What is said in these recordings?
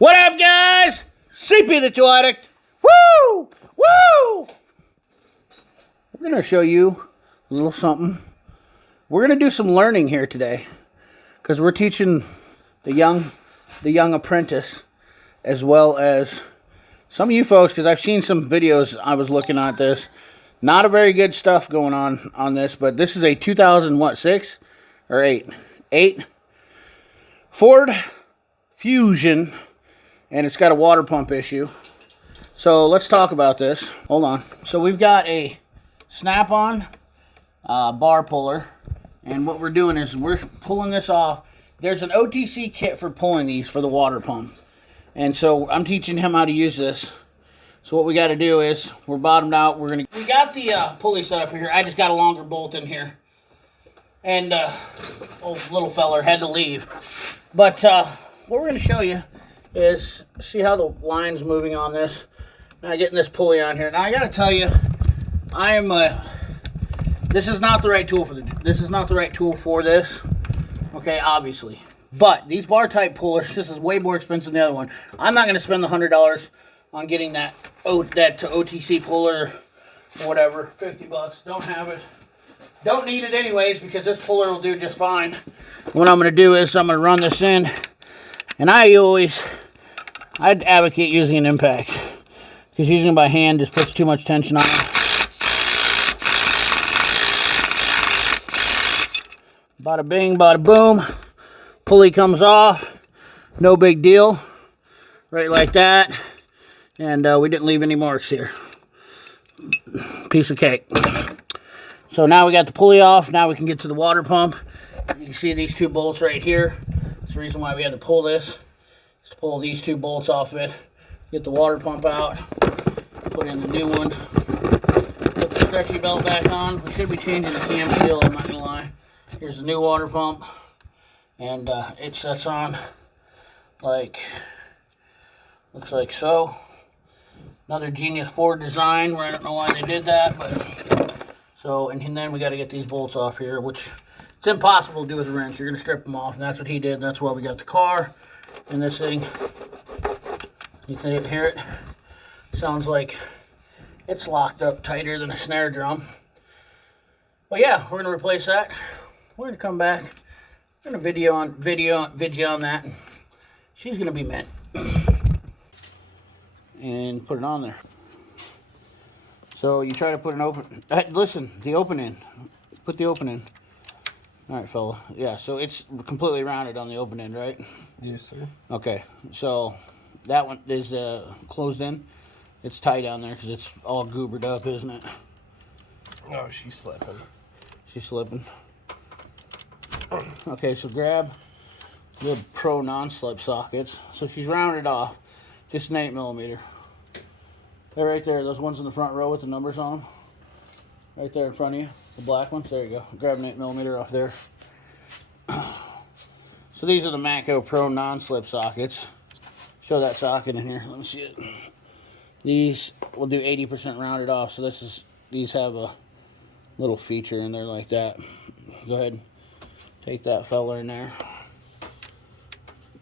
What up, guys? CP the Tool Addict. Woo! Woo! We're going to show you a little something. We're going to do some learning here today because we're teaching the young apprentice as well as some of you folks, because I've seen some videos. I was looking at this. Not a very good stuff going on this, but this is a 2006 or 8 Ford Fusion, and it's got a water pump issue. So let's talk about this. Hold on. So we've got a snap-on bar puller, and what we're doing is we're pulling this off. There's an OTC kit for pulling these for the water pump, and so I'm teaching him how to use this. So what we got to do is we're bottomed out. We got the pulley set up here. I just got a longer bolt in here, and old little feller had to leave. But what we're going to show you is see how the line's moving on this. Now getting this pulley on here. Now I got to tell you, this is not the right tool for this. Okay, obviously. But these bar type pullers, this is way more expensive than the other one. I'm not going to spend the $100 on getting that OTC puller or whatever, 50 bucks. Don't have it. Don't need it anyways because this puller will do just fine. What I'm going to do is I'm going to run this in, and I'd advocate using an impact because using it by hand just puts too much tension on it. Bada bing, bada boom. Pulley comes off. No big deal. Right like that. And we didn't leave any marks here. Piece of cake. So now we got the pulley off. Now we can get to the water pump. You can see these two bolts right here. That's the reason why we had to pull this. Is to pull these two bolts off of it. Get the water pump out. Put in the new one. Put the stretchy belt back on. We should be changing the cam seal, I'm not going to lie. Here's the new water pump. And it sets on like, looks like so. Another genius Ford design where I don't know why they did that, but so, and then we got to get these bolts off here, which it's impossible to do with a wrench. You're going to strip them off, and that's what he did. And that's why we got the car and this thing. You can hear it. Sounds like it's locked up tighter than a snare drum. But yeah, we're going to replace that. We're going to come back. We're going to video on that. She's going to be met. And put it on there. So you try to put an open, listen, the open end. Put the open end. All right, fella. Yeah, so it's completely rounded on the open end, right? Yes, sir. Okay, so that one is closed in. It's tight down there because it's all goobered up, isn't it? Oh, she's slipping. She's slipping. Okay, so grab the Pro non-slip sockets. So she's rounded off. Just an 8mm. They're right there. Those ones in the front row with the numbers on them. Right there in front of you. The black ones. There you go. Grab an 8mm off there. So these are the Matco Pro non-slip sockets. Show that socket in here. Let me see it. These will do 80% rounded off. So these have a little feature in there like that. Go ahead. Take that fella in there.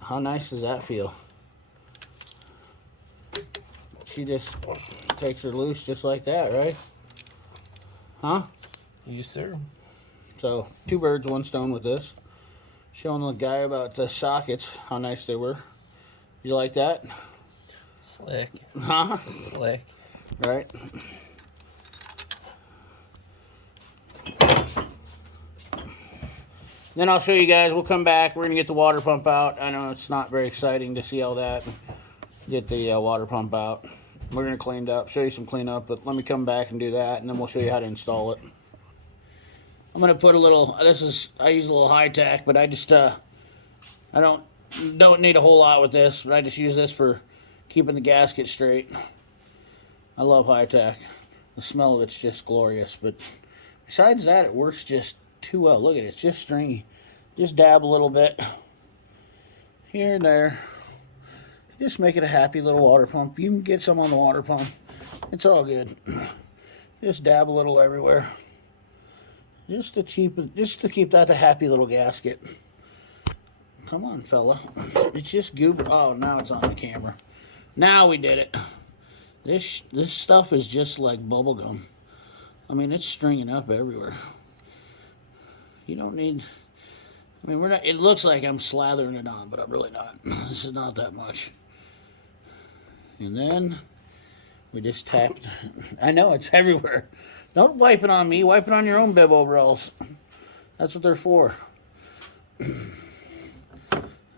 How nice does that feel? She just takes her loose just like that, right? Huh? Yes, sir. So, 2 birds, 1 stone with this. Showing the guy about the sockets, how nice they were. You like that? Slick. Huh? Slick. Right? Then I'll show you guys, we'll come back, we're going to get the water pump out. I know it's not very exciting to see all that. Get the water pump out. We're going to clean it up, show you some cleanup, but let me come back and do that, and then we'll show you how to install it. I'm going to put a little, I use a little high tack, but I just, I don't need a whole lot with this, but I just use this for keeping the gasket straight. I love high tack. The smell of it's just glorious, but besides that, it works just too well. Look at it, it's just stringy. Just dab a little bit here and there. Just make it a happy little water pump. You can get some on the water pump. It's all good. Just dab a little everywhere. Just to keep that a happy little gasket. Come on, fella. It's just goober. Oh, now it's on the camera. Now we did it. This stuff is just like bubble gum. I mean, it's stringing up everywhere. You don't need... I mean, we're not... It looks like I'm slathering it on, but I'm really not. This is not that much. And then we just tapped. I know, it's everywhere. Don't wipe it on me. Wipe it on your own bib overalls. That's what they're for.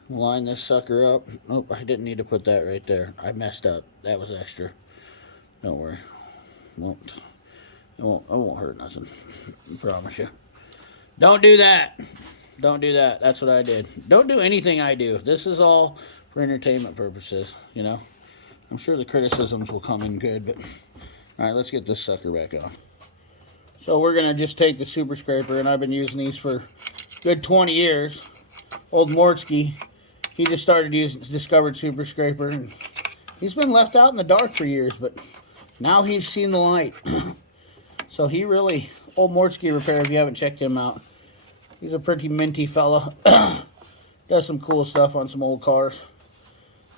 Line this sucker up. Nope, I didn't need to put that right there. I messed up. That was extra. Don't worry. It won't hurt nothing. I promise you. Don't do that. Don't do that. That's what I did. Don't do anything I do. This is all for entertainment purposes, you know. I'm sure the criticisms will come in good, but all right, let's get this sucker back on. So we're gonna just take the super scraper, and I've been using these for a good 20 years. Old Mortsky, he just discovered super scraper, and he's been left out in the dark for years, but now he's seen the light. So he really, Old Mortsky Repair, if you haven't checked him out, he's a pretty minty fella. Does some cool stuff on some old cars.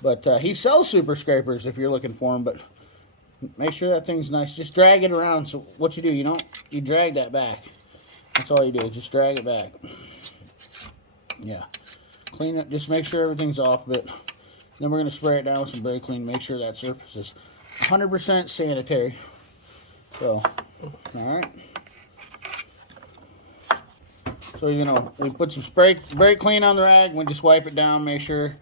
But he sells super scrapers if you're looking for them, but make sure that thing's nice. Just drag it around. So what you do, you drag that back. That's all you do, just drag it back. Yeah. Clean it, just make sure everything's off a bit. Then we're going to spray it down with some brake clean, make sure that surface is 100% sanitary. So, alright. So, we put some brake clean on the rag, we just wipe it down, make sure.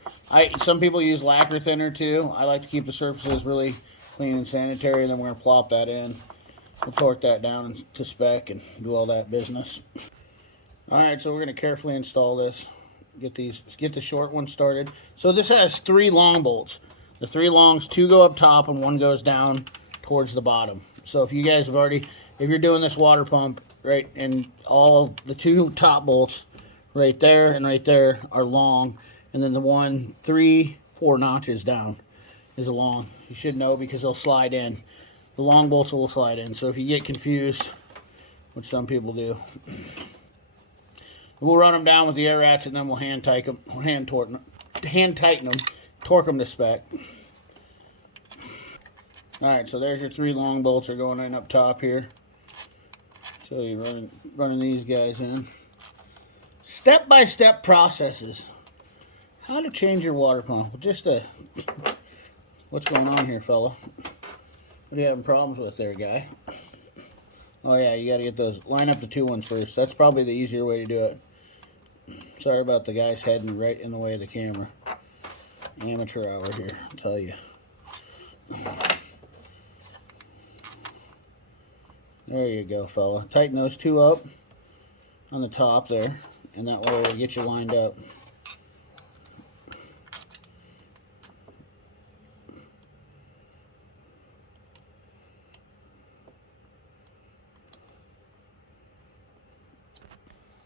Some people use lacquer thinner too. I like to keep the surfaces really clean and sanitary, and then we're going to plop that in. We'll torque that down to spec and do all that business. Alright, so we're going to carefully install this. Get the short one started. So this has 3 long bolts. The 3 longs, 2 go up top and 1 goes down towards the bottom. So if you guys have already, if you're doing this water pump, right, and all the 2 top bolts right there and right there are long, and then the 3, 4 notches down is a long. You should know because they'll slide in. The long bolts will slide in. So if you get confused, which some people do, we'll run them down with the air ratchet, and then we'll hand tighten them, torque them to spec. Alright, so there's your 3 long bolts are going in up top here. So you're running these guys in. Step-by-step processes. How to change your water pump. Just what's going on here, fella? What are you having problems with there, guy? Oh yeah, you gotta get those, line up the 2 ones first. That's probably the easier way to do it. Sorry about the guy's heading right in the way of the camera. Amateur hour here, I'll tell you. There you go, fella. Tighten those 2 up on the top there, and that way it'll get you lined up.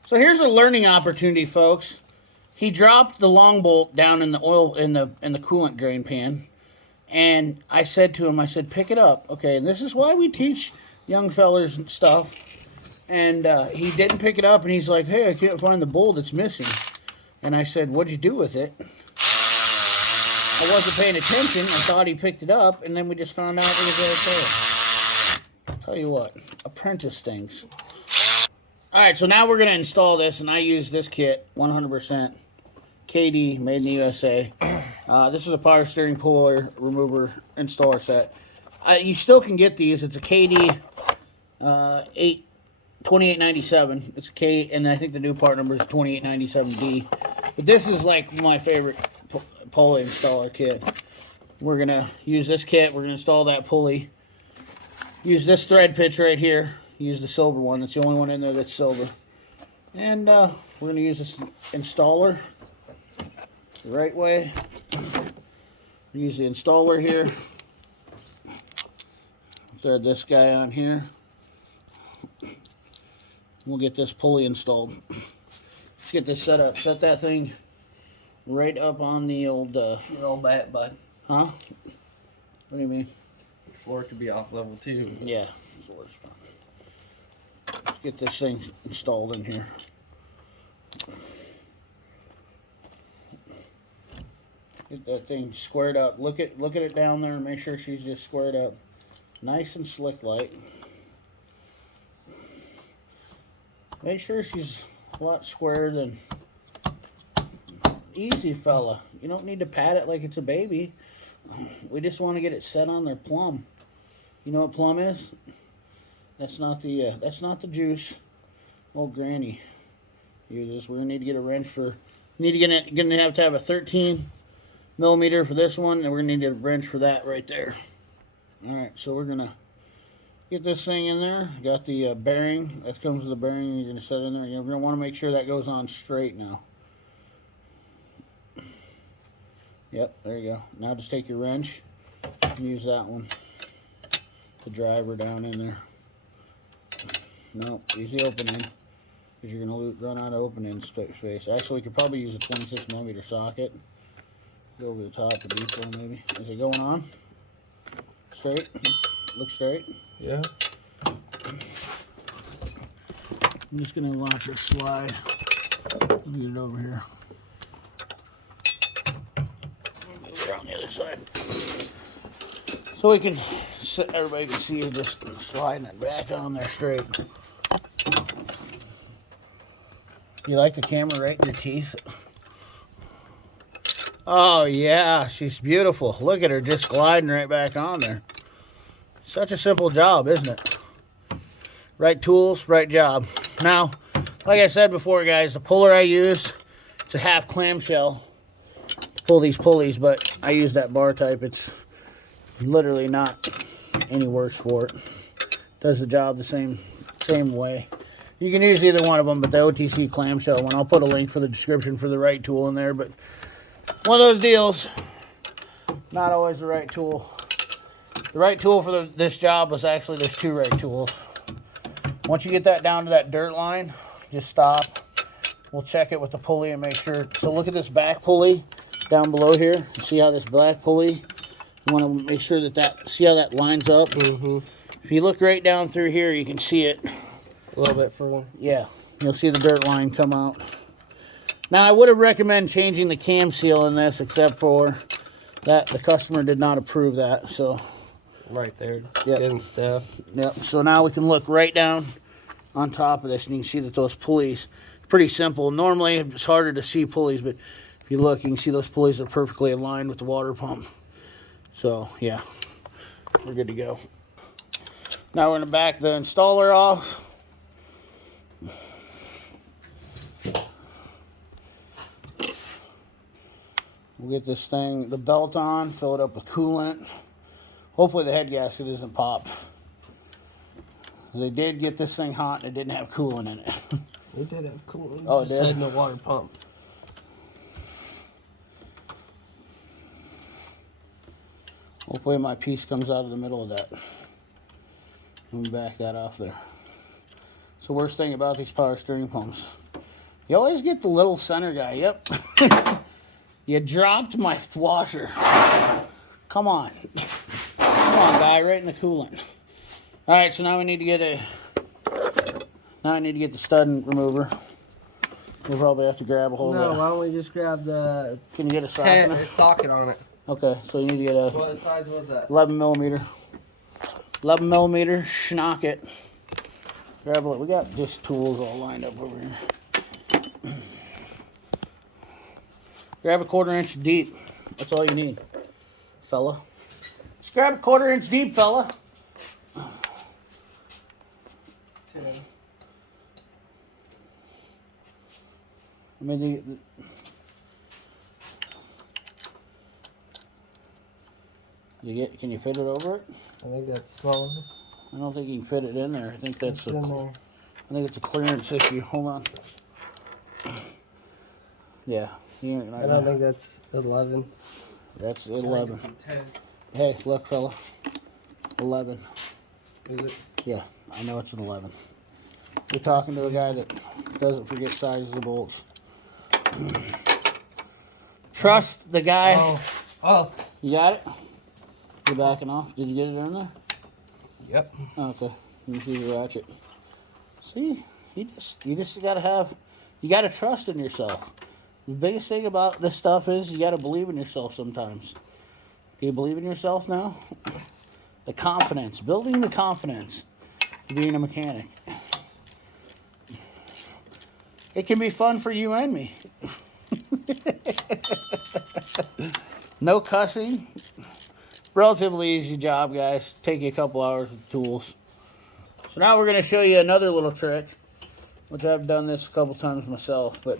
So here's a learning opportunity, folks. He dropped the long bolt down in the oil in the coolant drain pan, and I said to him, I said, pick it up, okay? And this is why we teach young fellers and stuff. And he didn't pick it up, and he's like, hey, I can't find the bolt, it's missing. And I said, what'd you do with it? I wasn't paying attention. I thought he picked it up, and then we just found out it was right there. Tell you what, apprentice things. Alright, so now we're going to install this, and I use this kit, 100% KD, made in the USA. This is a power steering puller remover installer set. You still can get these. It's a KD 2897. It's a K, and I think the new part number is 2897D. But this is like my favorite pulley installer kit. We're going to use this kit. We're going to install that pulley. Use this thread pitch right here. Use the silver one. That's the only one in there that's silver. And we're going to use this installer the right way. Use the installer here. Thread this guy on here. We'll get this pulley installed. Let's get this set up. Set that thing right up on the old... Roll back, bud. Huh? What do you mean? The floor could be off level too. Yeah. Let's get this thing installed in here. Get that thing squared up. Look at it down there and make sure she's just squared up. Nice and slick like. Make sure she's a lot squarer than... Easy, fella. You don't need to pat it like it's a baby. We just want to get it set on there plumb. You know what plumb is? That's not the juice. Old Granny uses. We're gonna need to get a wrench for. Gonna have to have a 13 millimeter for this one, and we're gonna need a wrench for that right there. All right, so we're gonna get this thing in there. Got the bearing. That comes with the bearing. You're gonna set it in there. You're gonna want to make sure that goes on straight now. Yep, there you go. Now just take your wrench and use that one to drive her down in there. No, easy opening, because you're going to run out of opening space. Actually, you could probably use a 26 millimeter socket. Go over the top of the detail maybe. Is it going on? Straight? Look straight? Yeah. I'm just going to launch her slide. Get it over here. Move it on the other side. So we can, everybody can see you just sliding it back on there straight. You like the camera right in your teeth? Oh yeah, she's beautiful. Look at her just gliding right back on there. Such a simple job, isn't it? Right tools, right job. Now, like I said before, guys, the puller I use, it's a half clamshell to pull these pulleys, but I use that bar type. It's literally not any worse for it. Does the job the same way. You can use either one of them, but the OTC clamshell one, I'll put a link for the description for the right tool in there, but one of those deals, not always the right tool. The right tool for this job was actually, there's two right tools. Once you get that down to that dirt line, just stop. We'll check it with the pulley and make sure. So look at this back pulley down below here. See how this black pulley, you want to make sure see how that lines up? Mm-hmm. If you look right down through here, you can see it. A little bit for one. Yeah, you'll see the dirt line come out. Now, I would have recommended changing the cam seal in this, except for that the customer did not approve that. So right there, it's yep. getting stiff. Yep. So now we can look right down on top of this, and you can see that those pulleys, pretty simple. Normally, it's harder to see pulleys, but if you look, you can see those pulleys are perfectly aligned with the water pump. So yeah, we're good to go. Now we're going to back the installer off. We'll get this thing, the belt on, fill it up with coolant. Hopefully the head gasket isn't popped. They did get this thing hot and it didn't have coolant in it. It did have coolant. Oh, it did? Had no water pump. Hopefully my piece comes out of the middle of that. Let me back that off there. It's the worst thing about these power steering pumps. You always get the little center guy. Yep. You dropped my washer. Come on. Come on, guy, right in the coolant. Alright, so now we need to get the stud remover. We'll probably have to grab a hold of it. No, why don't we just grab the... Can you get a socket? Socket on it. Okay, so you need to get a... What size was that? 11 millimeter. 11 millimeter schnocket. Grab a... We got just tools all lined up over here. Grab a 1/4 inch deep. That's all you need, fella. Just grab a 1/4 inch deep, fella. 10. I mean, can you fit it over it? I think that's smaller. I don't think you can fit it in there. I think that's in there. I think it's a clearance issue. Hold on. Yeah. I don't think that's 11. That's 11. 10. Hey, look, fella. 11. Is it? Yeah, I know it's an 11. You're talking to a guy that doesn't forget sizes of bolts. Trust the guy. Oh. Oh. You got it? You're backing off. Did you get it in there? Yep. Okay. You see the ratchet. See? You just gotta trust in yourself. The biggest thing about this stuff is you got to believe in yourself sometimes. Do you believe in yourself now? The confidence. Building the confidence of being a mechanic. It can be fun for you and me. No cussing. Relatively easy job, guys. Take you a couple hours with tools. So now we're going to show you another little trick, which I've done this a couple times myself, but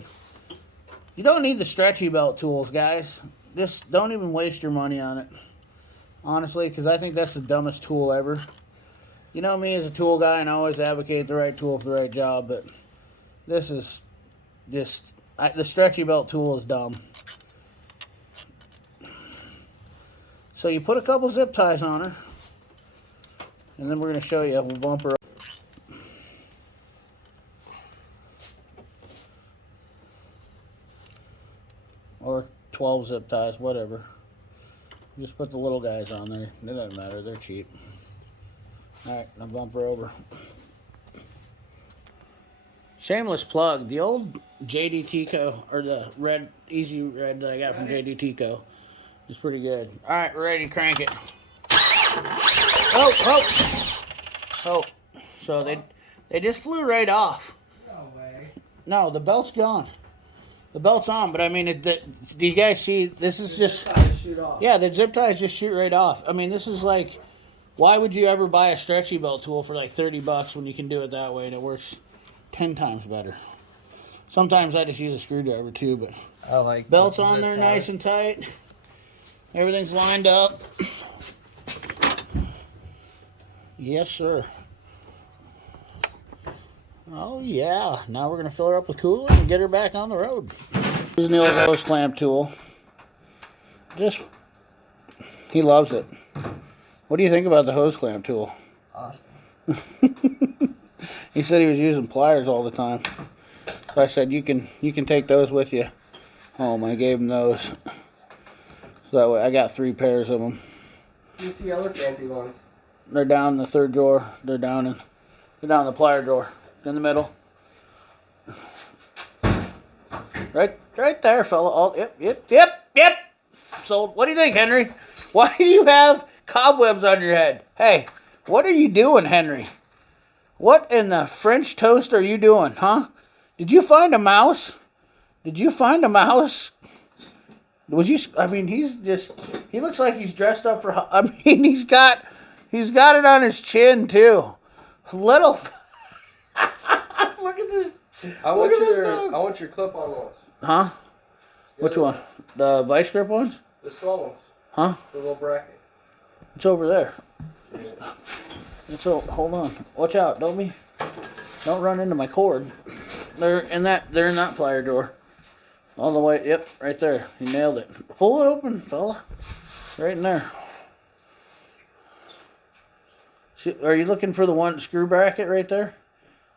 you don't need the stretchy belt tools, guys. Just don't even waste your money on it, honestly, because I think that's the dumbest tool ever. You know me as a tool guy, and I always advocate the right tool for the right job, but this is just, the stretchy belt tool is dumb. So you put a couple zip ties on her, and then we're going to show you. We'll bump her up. Or 12 zip ties, whatever. Just put the little guys on there. It doesn't matter, they're cheap. Alright, now bump her over. Shameless plug, the old JD Co, or the red, easy red that I got from JD Co, is pretty good. Alright, we're ready to crank it. Oh! So they just flew right off. No way. No, the belt's gone. The belt's on, but I mean, do you guys see? This is just, Shoot off. yeah, the zip ties just shoot right off. I mean, this is like, why would you ever buy a stretchy belt tool for like 30 bucks when you can do it that way and it works 10 times better? Sometimes I just use a screwdriver too, but I like belt's on there nice and tight. Everything's lined up. Yes, sir. Oh yeah, now we're going to fill her up with coolant and get her back on the road. Using the old hose clamp tool. He loves it. What do you think about the hose clamp tool? Awesome. He said he was using pliers all the time. So I said, you can take those with you home. I gave him those. So that way, I got 3 pairs of them. What's the other fancy ones? They're down in the 3rd drawer. They're down in the plier drawer. In the middle. Right there, fella. Oh, yep. So, what do you think, Henry? Why do you have cobwebs on your head? Hey, what are you doing, Henry? What in the French toast are you doing, huh? Did you find a mouse? Was you? I mean, he looks like he's dressed up for. I mean, he's got it on his chin too. Little. Look at this. I want your clip on those. Huh? Which one? The vice grip ones? The small ones. Huh? The little bracket. It's over there. Hold on. Watch out. Don't run into my cord. They're in that plier drawer. All the way. Yep, right there. You nailed it. Pull it open, fella. Right in there. See, are you looking for the one screw bracket right there?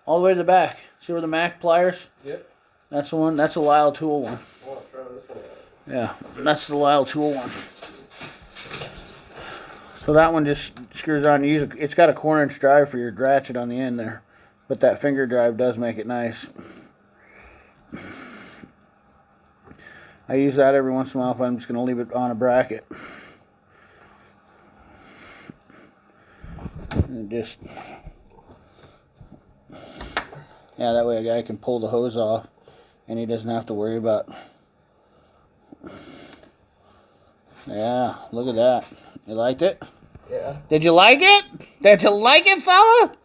All the way to the back. See where the Mac pliers? Yep. That's the one. That's a Lyle tool one. I want to try this one out. Yeah, that's the Lyle tool one. So that one just screws on. It's got a 1/4 inch drive for your ratchet on the end there, but that finger drive does make it nice. I use that every once in a while if I'm just going to leave it on a bracket. And just, yeah, that way a guy can pull the hose off and he doesn't have to worry about. Yeah, look at that. You liked it? Yeah. Did you like it? Did you like it, fella?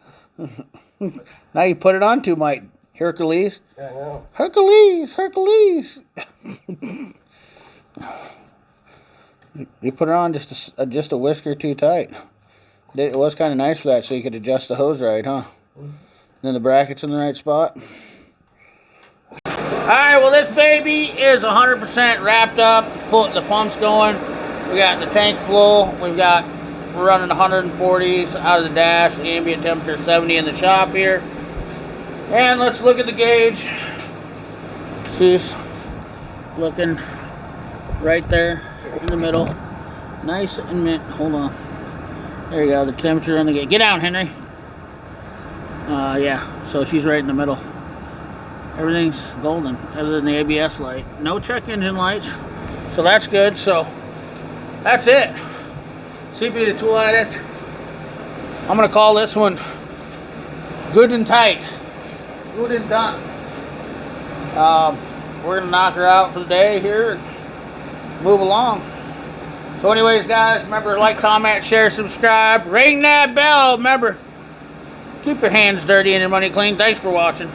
Now you put it on too, Mike. Hercules. Yeah, I know. Hercules. You put it on just a whisker too tight. It was kind of nice for that, so you could adjust the hose right, huh? Then the bracket's in the right spot. Alright, well this baby is 100% wrapped up. The pump's going. We got the tank full. We're running 140s out of the dash. Ambient temperature 70 in the shop here. And let's look at the gauge. She's looking right there in the middle. Nice and mint. Hold on. There you go, the temperature on the gauge. Get down, Henry. Yeah, so she's right in the middle. Everything's golden other than the ABS light. No check engine lights, so that's good. So that's it. CP the Tool Addict. I'm gonna call this one good and tight, good and done. We're gonna knock her out for the day here and move along. So anyways, guys, remember, like, comment, share, subscribe, ring that bell. Remember, keep your hands dirty and your money clean. Thanks for watching.